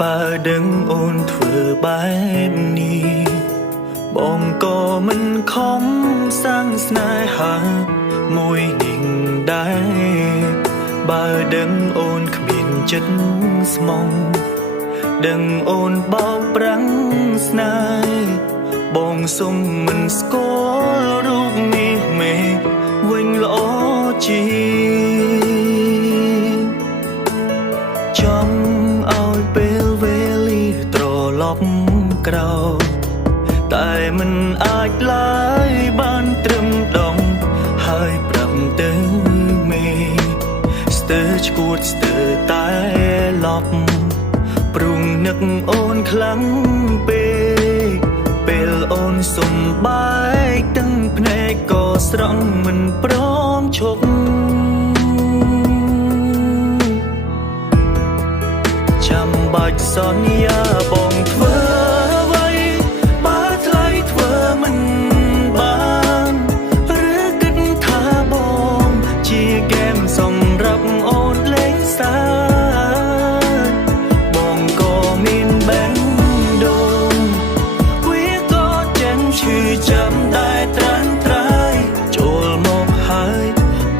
បើដឹងអូនធ្វើបែបនេះបងក៏មិនខំសាំងស្នេហាមួយនឹងដែរបើដឹងអូនគ្មានចិត្តស្មងដឹងអូនបោកប្រាំងស្នេហ៍បងសុំមិនស្គាល់រូបនេះមេវិញល្អជាចង់ឲ្យពេលវេលាត្រឡប់ក្រោយតែមិនអាចឡើយបានត្រឹមដងហើយប្រាប់ទៅមេស្ទើរឈួតស្ទើរតែឡប់ព្រុងនឹកអូនខ្លាំងពេកពេលអូនសុំបែកទាំងភ្នែកក៏ស្រង់មិនព្រមឈប់ចាំបាច់សន្យាបងធ្វើអ្វីបើថ្លៃធ្វើមិនបានឬគិតថាបងជាហ្គេមសម្រាប់អូនលេងសើចបងក៏មានបែងដូងវាក៏ចេញឈឺចាំតែត្រាំត្រៃចូលមកហើយ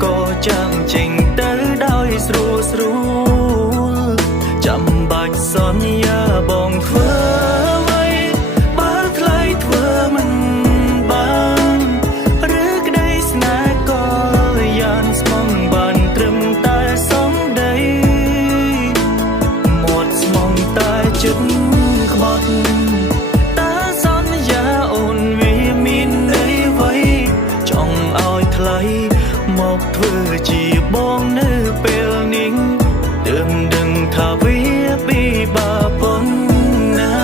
ក៏ចាំងចេញទៅដោយស្រួលស្រួលចាំបាច់សន្យាបងធ្វើអ្វីបើថ្លៃធ្វើមិនបានឬក្តីស្នេហ៍ក៏យ៉ាងស្មងបានត្រឹមតែសំដីមាត់ស្មងតែចិត្តក្បត់តែសន្យាអូនវាមានន័យអ្វីចង់ឲ្យថ្លៃមកធ្វើជាបងនៅពេលនេះទើបដឹងថាវាពិបាកប៉ុណ្ណា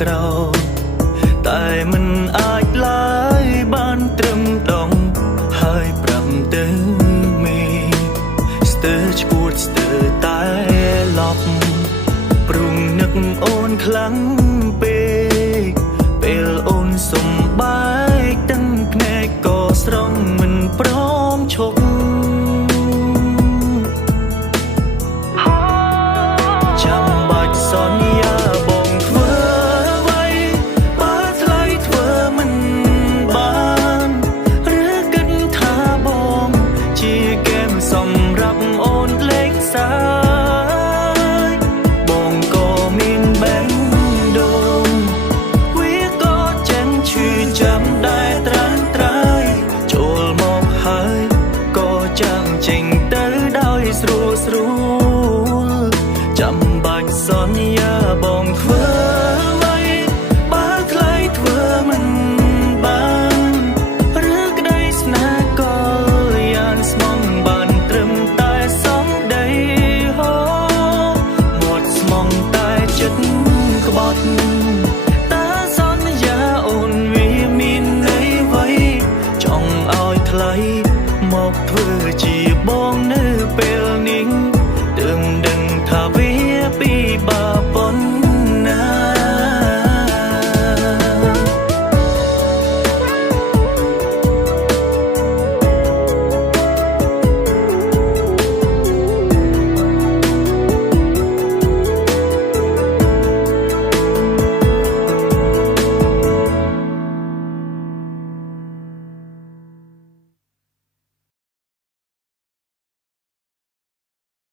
ក្រោយតែមិនអាចឡើយបានត្រឹមដងហើយប្រាប់ទៅមេស្ទើរឈួតស្ទើរតែឡប់ព្រុងនឹកអូនខ្លាំងពេកពេលអូនសុំបែកទាំងភ្នែកក៏ស្រង់មិនព្រមឈប់ចាំបាច់សន្យាបងធ្វើសម្រាប់អូនលេងសើចបងក៏មានបែងដូងវាក៏ចេញឈឺចាំដែរត្រាំត្រៃចូលមកហើយក៏ចាំងចេញទៅដោយស្រួលស្រួលចាំបាច់សន្យាបងធ្វើអ្វីបើថ្លៃធ្វើមិនបានឬក្តីស្នេហ៍ក៏យ៉ាងស្មងបានត្រឹមតែសំដីហូមាត់ស្មងតែចិត្តក្បត់តែសន្យាអូនវាមានន័យអ្វីចង់ឲ្យថ្លៃមកធ្វើជាបងនៅ